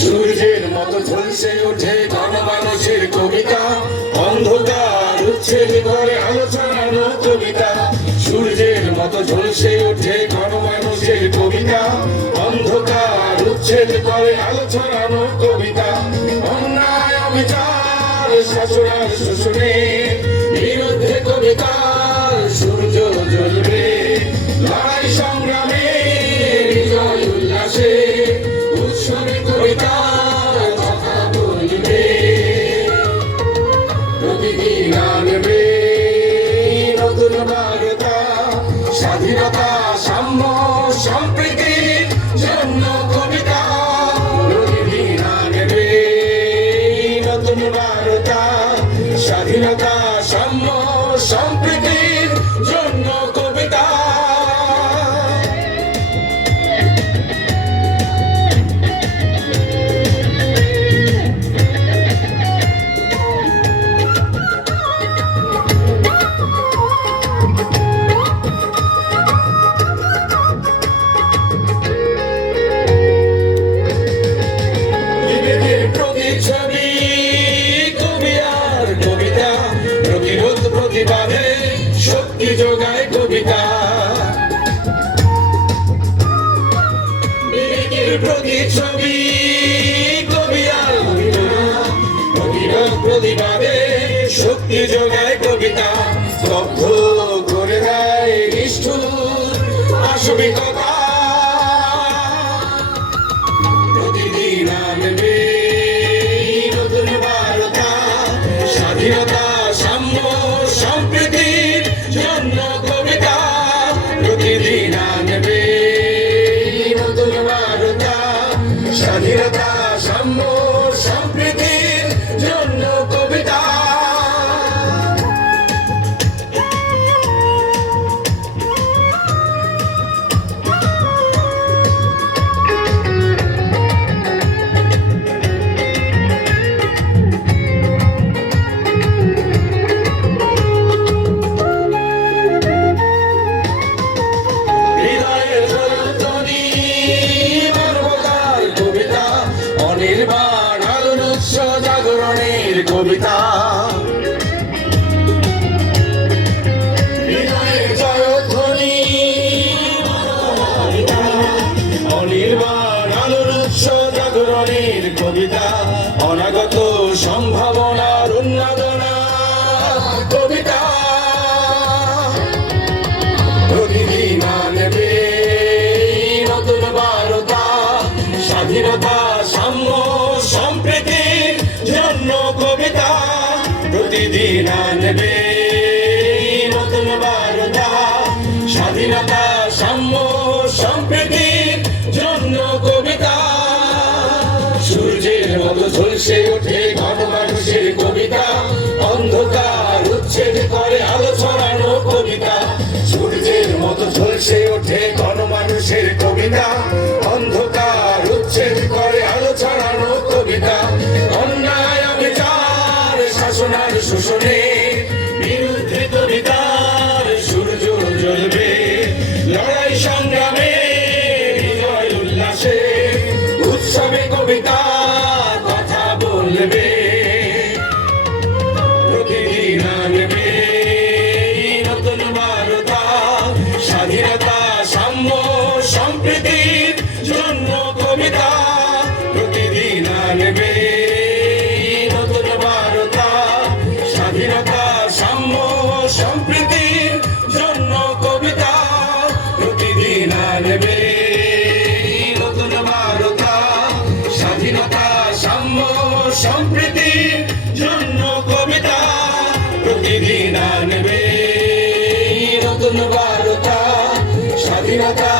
সূর্যের মতো ঝলসে ওঠে গণমানুষের কবিতা, অন্ধকার উচ্ছেদ করে আলো ছড়ানো কবিতা। সূর্যের মতো ঝলসে ওঠে গণমানুষের কবিতা, অন্ধকার উচ্ছেদ করে আলো ছড়ানো কবিতা। অন্যায় অবিচার শাসন আর শোষণের বিরুদ্ধে কবিতার সূর্য জ্বলবে। লড়াই সংগ্রামে বিজয় উল্লাসে উৎসবে কবিতার কথা বলবে। প্রতিদিন আনবে নতুন বার্তা, স্বাধীনতা সাম্য সম্প্রীতির জন্য কবিতা। প্রতিদিন আনবে নতুন বার্তা, স্বাধীনতা সাম্য সম্প্রীতির জন্য কবিতা। প্রতিবাদে শক্তি যোগায় কবিতা, বিবেকের প্রতিচ্ছবি কবি আর প্রতিরোধ প্রতিবাদে শক্তি যোগায় কবিতা। স্তব্ধ করে দেয় নিষ্ঠুর আসবিকতা। প্রতিদিন আনবে নতুন বার্তা, স্বাধীনতা সাম্য সম্প্রীতির জন্য কবিতা। প্রতিদিন আনবে নতুন বার্তা, স্বাধীনতা সাম্য সম্প্রীতির জন্য কবিতা। অনির্বাণ আলোর উৎস জাগরণের কবিতা, জয়ধ্বনি অনির্বাণ আলোর উৎস জাগরণের কবিতা। অনাগত সম্ভাবনার উন্মাদনা কবিতা। প্রতিদিন আনবে নতুন বার্তা, স্বাধীনতা সাম্য সম্প্রীতির জন্য কবিতা। প্রতিদিন আনবে নতুন বার্তা, স্বাধীনতা সাম্য সম্প্রীতির জন্য কবিতা। সূর্যের মতো ঝলসে ওঠে গণমানুষের কবিতা, অন্ধকার উচ্ছেদ করে আলো ছড়ানো কবিতা। সূর্যের মতো ঝলসে ওঠে গণমানুষের কবিতা, অন্ধকার উচ্ছেদ করে আলো ছড়ানো কবিতা। অন্যায় অবিচার শাসন আর শোষণের বিরুদ্ধে কবিতার সূর্য জ্বলবে। লড়াই সংগ্রামে বিজয় উল্লাসে উৎসবে কবিতা কথা বলবে। প্রতিদিন আনবে নতুন বার্তা, স্বাধীনতা সাম্য সম্প্রীতির জন্য কবিতা। প্রতিদিন আনবে নতুন বার্তা, স্বাধীনতা সাম্য সম্প্রীতির জন্য কবিতা। প্রতিদিন আনবে নতুন বার্তা, স্বাধীনতা সাম্য সম্প্রীতির জন্য কবিতা। প্রতিদিন আনবে নতুন বার্তা, স্বাধীনতা